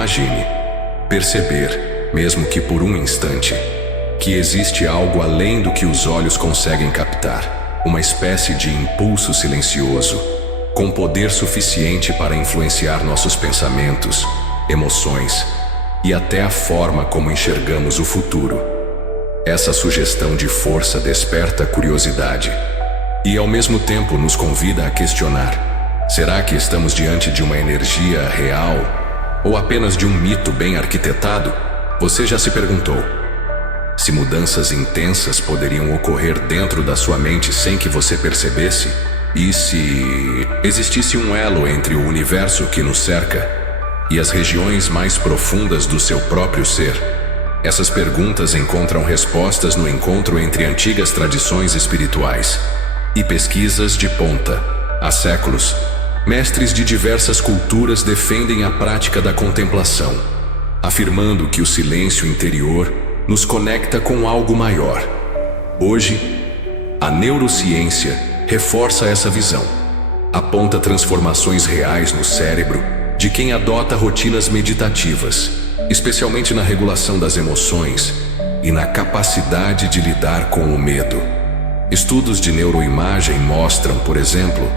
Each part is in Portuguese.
Imagine, perceber, mesmo que por um instante, que existe algo além do que os olhos conseguem captar, uma espécie de impulso silencioso, com poder suficiente para influenciar nossos pensamentos, emoções e até a forma como enxergamos o futuro. Essa sugestão de força desperta curiosidade e ao mesmo tempo nos convida a questionar: será que estamos diante de uma energia real ou apenas de um mito bem arquitetado? Você já se perguntou se mudanças intensas poderiam ocorrer dentro da sua mente sem que você percebesse? E se existisse um elo entre o universo que nos cerca e as regiões mais profundas do seu próprio ser? Essas perguntas encontram respostas no encontro entre antigas tradições espirituais e pesquisas de ponta. Há séculos, mestres de diversas culturas defendem a prática da contemplação, afirmando que o silêncio interior nos conecta com algo maior. Hoje, a neurociência reforça essa visão. Aponta transformações reais no cérebro de quem adota rotinas meditativas, especialmente na regulação das emoções e na capacidade de lidar com o medo. Estudos de neuroimagem mostram, por exemplo,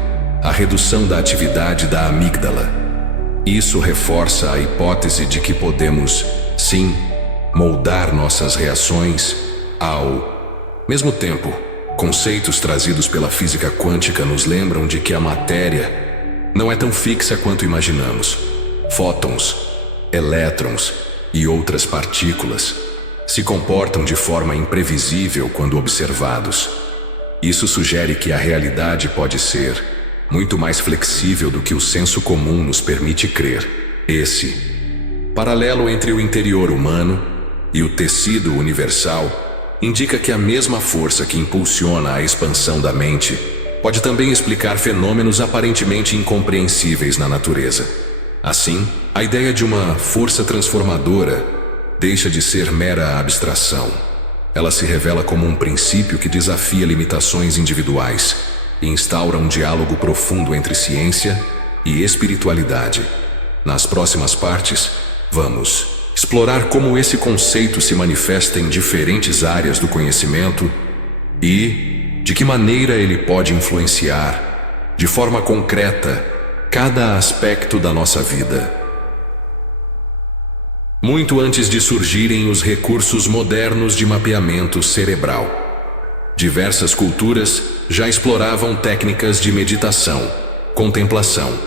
a redução da atividade da amígdala. Isso reforça a hipótese de que podemos, sim, moldar nossas reações ao mesmo tempo. Conceitos trazidos pela física quântica nos lembram de que a matéria não é tão fixa quanto imaginamos. Fótons, elétrons e outras partículas se comportam de forma imprevisível quando observados. Isso sugere que a realidade pode ser muito mais flexível do que o senso comum nos permite crer. Esse paralelo entre o interior humano e o tecido universal indica que a mesma força que impulsiona a expansão da mente pode também explicar fenômenos aparentemente incompreensíveis na natureza. Assim, a ideia de uma força transformadora deixa de ser mera abstração. Ela se revela como um princípio que desafia limitações individuais e instaura um diálogo profundo entre ciência e espiritualidade. Nas próximas partes, vamos explorar como esse conceito se manifesta em diferentes áreas do conhecimento e de que maneira ele pode influenciar, de forma concreta, cada aspecto da nossa vida. Muito antes de surgirem os recursos modernos de mapeamento cerebral, diversas culturas já exploravam técnicas de meditação, contemplação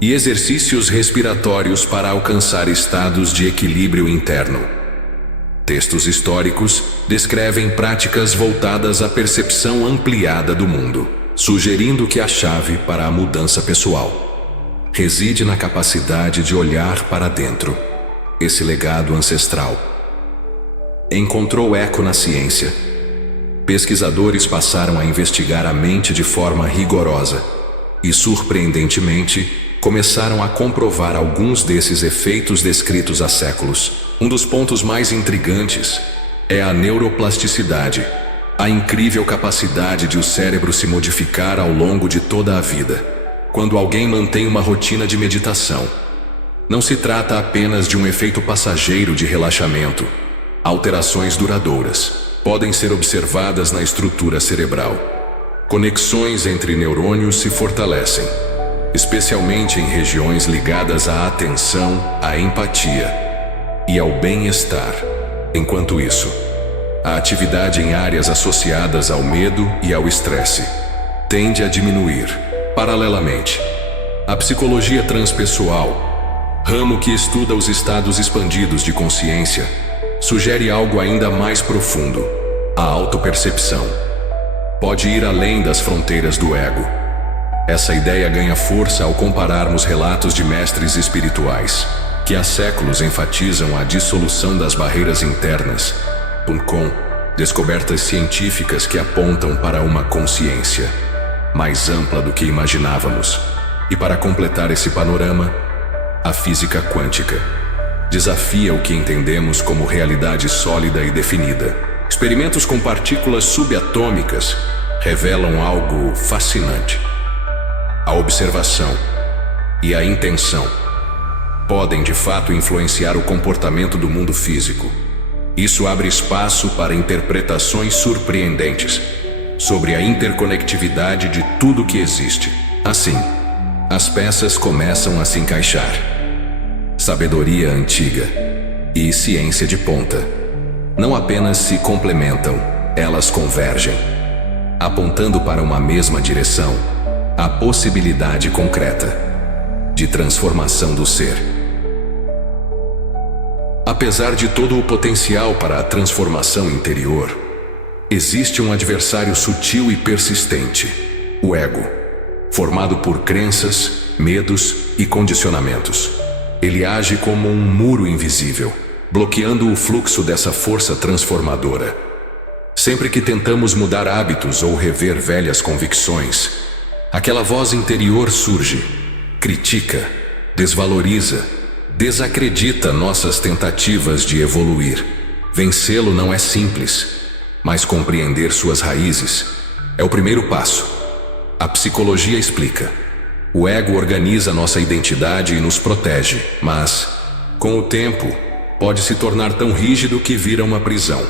e exercícios respiratórios para alcançar estados de equilíbrio interno. Textos históricos descrevem práticas voltadas à percepção ampliada do mundo, sugerindo que a chave para a mudança pessoal reside na capacidade de olhar para dentro. Esse legado ancestral encontrou eco na ciência. Pesquisadores passaram a investigar a mente de forma rigorosa e, surpreendentemente, começaram a comprovar alguns desses efeitos descritos há séculos. Um dos pontos mais intrigantes é a neuroplasticidade, a incrível capacidade de o cérebro se modificar ao longo de toda a vida. Quando alguém mantém uma rotina de meditação, não se trata apenas de um efeito passageiro de relaxamento. Alterações duradouras podem ser observadas na estrutura cerebral. Conexões entre neurônios se fortalecem, especialmente em regiões ligadas à atenção, à empatia e ao bem-estar. Enquanto isso, a atividade em áreas associadas ao medo e ao estresse tende a diminuir. Paralelamente, a psicologia transpessoal, ramo que estuda os estados expandidos de consciência, sugere algo ainda mais profundo. A autopercepção pode ir além das fronteiras do ego. Essa ideia ganha força ao compararmos relatos de mestres espirituais que há séculos enfatizam a dissolução das barreiras internas, com descobertas científicas que apontam para uma consciência mais ampla do que imaginávamos. E para completar esse panorama, a física quântica desafia o que entendemos como realidade sólida e definida. Experimentos com partículas subatômicas revelam algo fascinante. A observação e a intenção podem de fato influenciar o comportamento do mundo físico. Isso abre espaço para interpretações surpreendentes sobre a interconectividade de tudo que existe. Assim, as peças começam a se encaixar. Sabedoria antiga e ciência de ponta não apenas se complementam, elas convergem, apontando para uma mesma direção, a possibilidade concreta de transformação do ser. Apesar de todo o potencial para a transformação interior, existe um adversário sutil e persistente, o ego, formado por crenças, medos e condicionamentos. Ele age como um muro invisível, bloqueando o fluxo dessa força transformadora. Sempre que tentamos mudar hábitos ou rever velhas convicções, aquela voz interior surge, critica, desvaloriza, desacredita nossas tentativas de evoluir. Vencê-lo não é simples, mas compreender suas raízes é o primeiro passo. A psicologia explica. O ego organiza nossa identidade e nos protege, mas, com o tempo, pode se tornar tão rígido que vira uma prisão.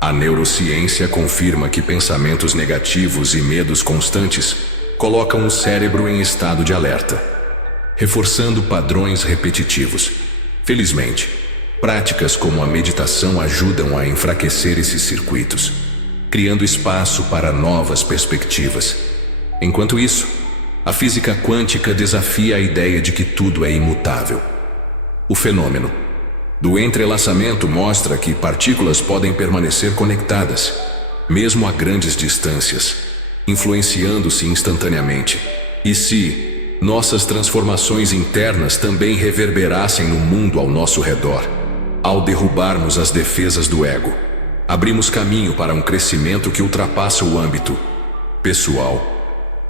A neurociência confirma que pensamentos negativos e medos constantes colocam o cérebro em estado de alerta, reforçando padrões repetitivos. Felizmente, práticas como a meditação ajudam a enfraquecer esses circuitos, criando espaço para novas perspectivas. Enquanto isso, a física quântica desafia a ideia de que tudo é imutável. O fenômeno do entrelaçamento mostra que partículas podem permanecer conectadas, mesmo a grandes distâncias, influenciando-se instantaneamente. E se nossas transformações internas também reverberassem no mundo ao nosso redor? Ao derrubarmos as defesas do ego, abrimos caminho para um crescimento que ultrapassa o âmbito pessoal.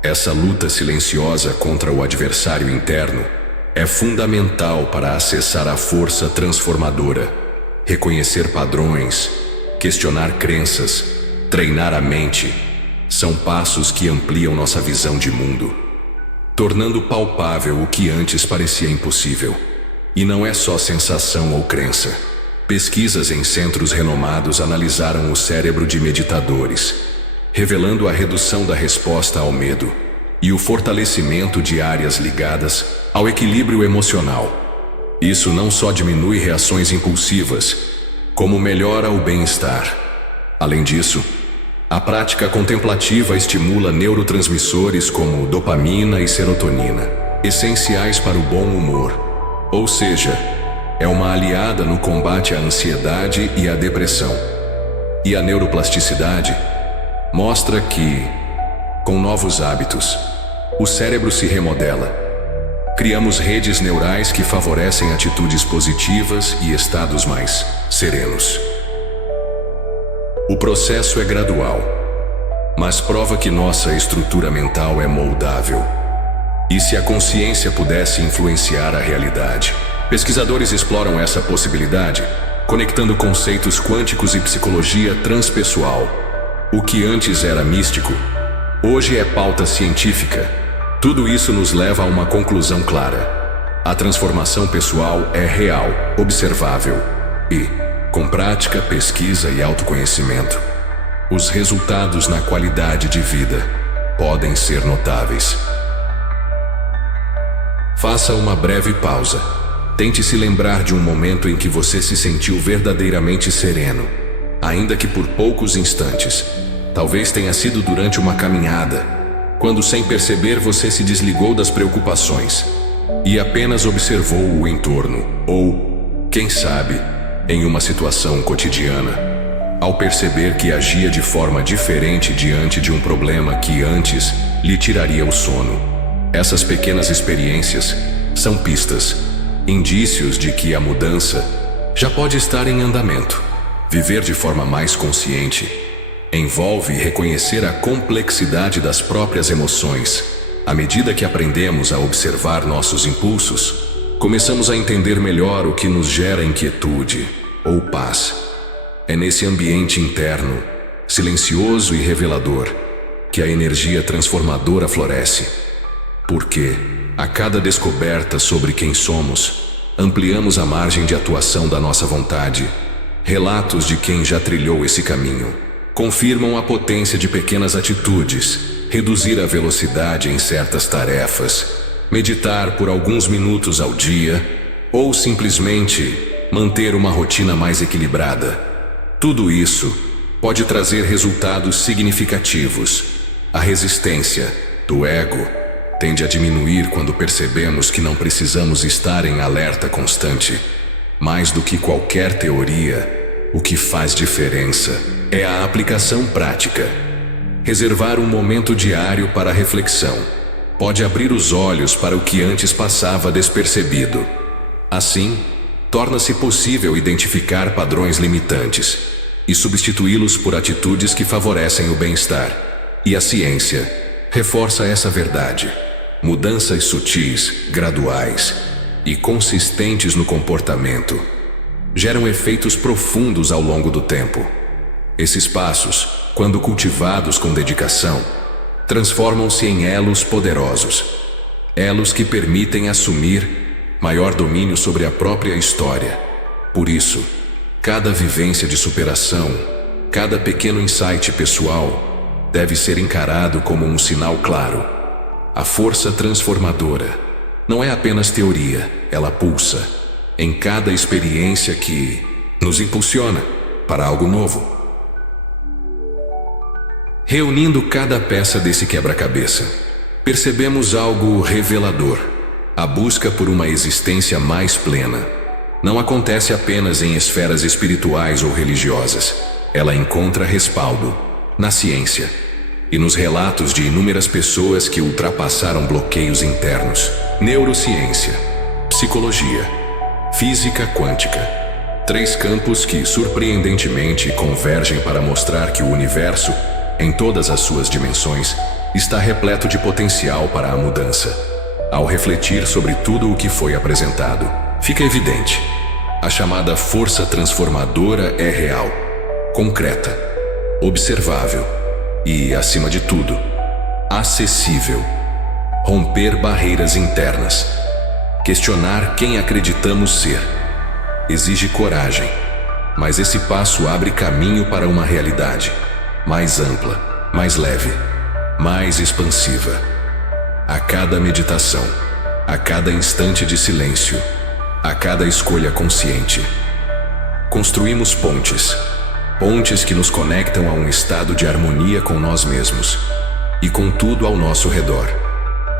Essa luta silenciosa contra o adversário interno é fundamental para acessar a força transformadora, reconhecer padrões, questionar crenças, treinar a mente. São passos que ampliam nossa visão de mundo, tornando palpável o que antes parecia impossível. E não é só sensação ou crença. Pesquisas em centros renomados analisaram o cérebro de meditadores, revelando a redução da resposta ao medo e o fortalecimento de áreas ligadas ao equilíbrio emocional. Isso não só diminui reações impulsivas, como melhora o bem-estar. Além disso, a prática contemplativa estimula neurotransmissores como dopamina e serotonina, essenciais para o bom humor. Ou seja, é uma aliada no combate à ansiedade e à depressão. E a neuroplasticidade mostra que, com novos hábitos, o cérebro se remodela. Criamos redes neurais que favorecem atitudes positivas e estados mais serenos. O processo é gradual, mas prova que nossa estrutura mental é moldável. E se a consciência pudesse influenciar a realidade? Pesquisadores exploram essa possibilidade, conectando conceitos quânticos e psicologia transpessoal. O que antes era místico, hoje é pauta científica. Tudo isso nos leva a uma conclusão clara. A transformação pessoal é real, observável e, com prática, pesquisa e autoconhecimento, os resultados na qualidade de vida podem ser notáveis. Faça uma breve pausa. Tente se lembrar de um momento em que você se sentiu verdadeiramente sereno, ainda que por poucos instantes. Talvez tenha sido durante uma caminhada, quando sem perceber você se desligou das preocupações e apenas observou o entorno, ou, quem sabe, em uma situação cotidiana, ao perceber que agia de forma diferente diante de um problema que antes lhe tiraria o sono. Essas pequenas experiências são pistas, indícios de que a mudança já pode estar em andamento. Viver de forma mais consciente envolve reconhecer a complexidade das próprias emoções. À medida que aprendemos a observar nossos impulsos, começamos a entender melhor o que nos gera inquietude ou paz. É nesse ambiente interno, silencioso e revelador, que a energia transformadora floresce. Porque, a cada descoberta sobre quem somos, ampliamos a margem de atuação da nossa vontade. Relatos de quem já trilhou esse caminho confirmam a potência de pequenas atitudes, reduzir a velocidade em certas tarefas, meditar por alguns minutos ao dia ou simplesmente manter uma rotina mais equilibrada. Tudo isso pode trazer resultados significativos. A resistência do ego tende a diminuir quando percebemos que não precisamos estar em alerta constante. Mais do que qualquer teoria, o que faz diferença é a aplicação prática. Reservar um momento diário para a reflexão pode abrir os olhos para o que antes passava despercebido. Assim, torna-se possível identificar padrões limitantes e substituí-los por atitudes que favorecem o bem-estar. E a ciência reforça essa verdade. Mudanças sutis, graduais e consistentes no comportamento geram efeitos profundos ao longo do tempo. Esses passos, quando cultivados com dedicação, transformam-se em elos poderosos. Elos que permitem assumir maior domínio sobre a própria história. Por isso, cada vivência de superação, cada pequeno insight pessoal deve ser encarado como um sinal claro. A força transformadora não é apenas teoria, ela pulsa em cada experiência que nos impulsiona para algo novo. Reunindo cada peça desse quebra-cabeça, percebemos algo revelador. A busca por uma existência mais plena não acontece apenas em esferas espirituais ou religiosas. Ela encontra respaldo na ciência e nos relatos de inúmeras pessoas que ultrapassaram bloqueios internos. Neurociência, psicologia, física quântica. 3 campos que surpreendentemente convergem para mostrar que o universo, em todas as suas dimensões, está repleto de potencial para a mudança. Ao refletir sobre tudo o que foi apresentado, fica evidente: a chamada força transformadora é real, concreta, observável e, acima de tudo, acessível. Romper barreiras internas, questionar quem acreditamos ser, exige coragem, mas esse passo abre caminho para uma realidade mais ampla, mais leve, mais expansiva. A cada meditação, a cada instante de silêncio, a cada escolha consciente, construímos pontes que nos conectam a um estado de harmonia com nós mesmos e com tudo ao nosso redor.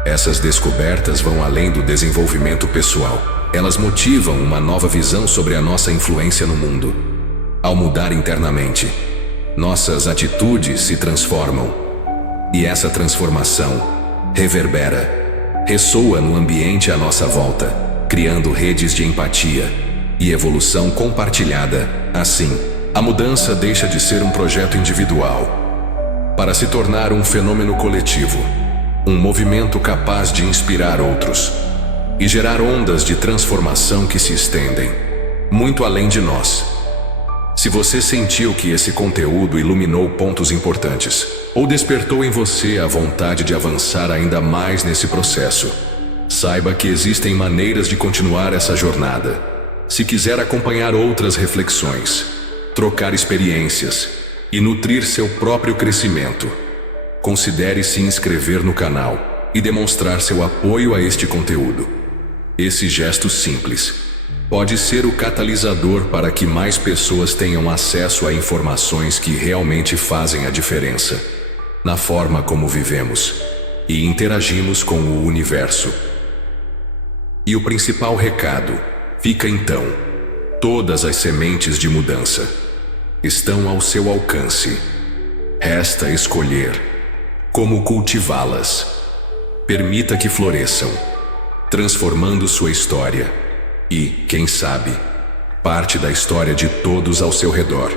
Essas descobertas vão além do desenvolvimento pessoal. Elas motivam uma nova visão sobre a nossa influência no mundo. Ao mudar internamente, nossas atitudes se transformam, e essa transformação reverbera, ressoa no ambiente à nossa volta, criando redes de empatia e evolução compartilhada. Assim, a mudança deixa de ser um projeto individual para se tornar um fenômeno coletivo, um movimento capaz de inspirar outros e gerar ondas de transformação que se estendem muito além de nós. Se você sentiu que esse conteúdo iluminou pontos importantes ou despertou em você a vontade de avançar ainda mais nesse processo, saiba que existem maneiras de continuar essa jornada. Se quiser acompanhar outras reflexões, trocar experiências e nutrir seu próprio crescimento, considere se inscrever no canal e demonstrar seu apoio a este conteúdo. Esse gesto simples pode ser o catalisador para que mais pessoas tenham acesso a informações que realmente fazem a diferença na forma como vivemos e interagimos com o universo. E o principal recado fica então: todas as sementes de mudança estão ao seu alcance. Resta escolher como cultivá-las. Permita que floresçam, transformando sua história e, quem sabe, parte da história de todos ao seu redor.